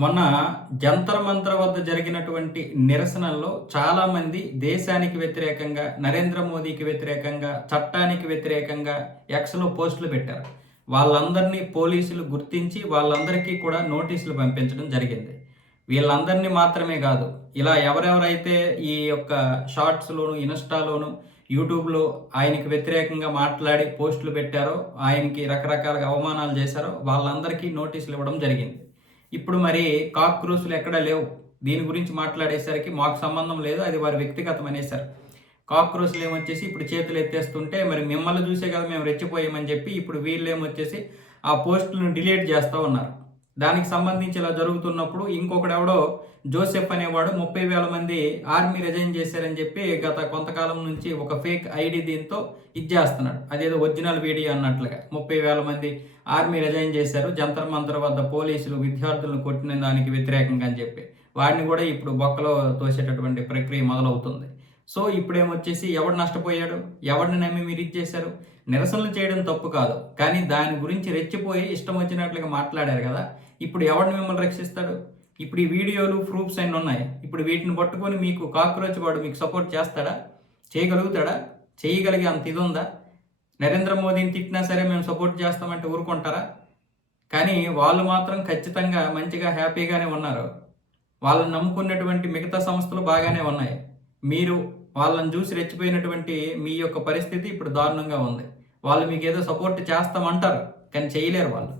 మొన్న జంతర్ మంతర్ వద్ద జరిగినటువంటి నిరసనల్లో చాలామంది దేశానికి వ్యతిరేకంగా, నరేంద్ర మోదీకి వ్యతిరేకంగా, చట్టానికి వ్యతిరేకంగా ఎక్స్‌లో పోస్టులు పెట్టారు. వాళ్ళందరినీ పోలీసులు గుర్తించి వాళ్ళందరికీ కూడా నోటీసులు పంపించడం జరిగింది. వీళ్ళందరినీ మాత్రమే కాదు, ఇలా ఎవరెవరైతే ఈ యొక్క షార్ట్స్‌లోను, ఇన్‌స్టాలోను, యూట్యూబ్‌లో ఆయనకి వ్యతిరేకంగా మాట్లాడి పోస్టులు పెట్టారో, ఆయనకి రకరకాలుగా అవమానాలు చేశారో వాళ్ళందరికీ నోటీసులు ఇవ్వడం జరిగింది. ఇప్పుడు మరి కాక్రోచ్‌లు ఎక్కడా లేవు. దీని గురించి మాట్లాడేసరికి మాకు సంబంధం లేదు, అది వారి వ్యక్తిగతం అనేసారు. కాక్రోచ్‌లు ఏమొచ్చేసి ఇప్పుడు చేతులు ఎత్తేస్తుంటే మరి మిమ్మల్ని చూసే కదా మేము రెచ్చిపోయామని చెప్పి ఇప్పుడు వీళ్ళేమొచ్చేసి ఆ పోస్టులను డిలీట్ చేస్తా ఉన్నారు. దానికి సంబంధించి ఇలా జరుగుతున్నప్పుడు ఇంకొకడెవడో జోసెఫ్ అనేవాడు 30,000 మంది ఆర్మీ రిజైన్ చేశారని చెప్పి గత కొంతకాలం నుంచి ఒక ఫేక్ ఐడి దీంతో చేస్తున్నాడు. అదేదో ఒరిజినల్ వీడియో అన్నట్లుగా 30,000 మంది ఆర్మీ రిజైన్ చేశారు జంతర్ మంతర్ వద్ద పోలీసులు విద్యార్థులను కొట్టిన దానికి వ్యతిరేకంగా అని చెప్పి వాడిని కూడా ఇప్పుడు బొక్కలో తోసేటటువంటి ప్రక్రియ మొదలవుతుంది. సో ఇప్పుడేమొచ్చేసి ఎవడు నష్టపోయాడు, ఎవడిని నమ్మి మీరు ఇచ్చేశారు? నిరసనలు చేయడం తప్పు కాదు, కానీ దాని గురించి రెచ్చిపోయి ఇష్టం వచ్చినట్లుగా మాట్లాడారు కదా. ఇప్పుడు ఎవడిని మిమ్మల్ని రక్షిస్తాడు? ఇప్పుడు ఈ వీడియోలు ప్రూఫ్స్ అన్నీ ఉన్నాయి. ఇప్పుడు వీటిని పట్టుకొని మీకు కాక్రోచ్ వాడు మీకు సపోర్ట్ చేస్తాడా? చేయగలుగుతాడా? చేయగలిగే అంత ఇది ఉందా? నరేంద్ర మోదీని తిట్టినా సరే మేము సపోర్ట్ చేస్తామంటే ఊరుకుంటారా? కానీ వాళ్ళు మాత్రం ఖచ్చితంగా మంచిగా హ్యాపీగానే ఉన్నారు. వాళ్ళని నమ్ముకున్నటువంటి మిగతా సంస్థలు బాగానే ఉన్నాయి. మీరు వాళ్ళని చూసి రెచ్చిపోయినటువంటి మీ యొక్క పరిస్థితి ఇప్పుడు దారుణంగా ఉంది. వాళ్ళు మీకేదో సపోర్ట్ చేస్తామంటారు, కానీ చేయలేరు వాళ్ళు.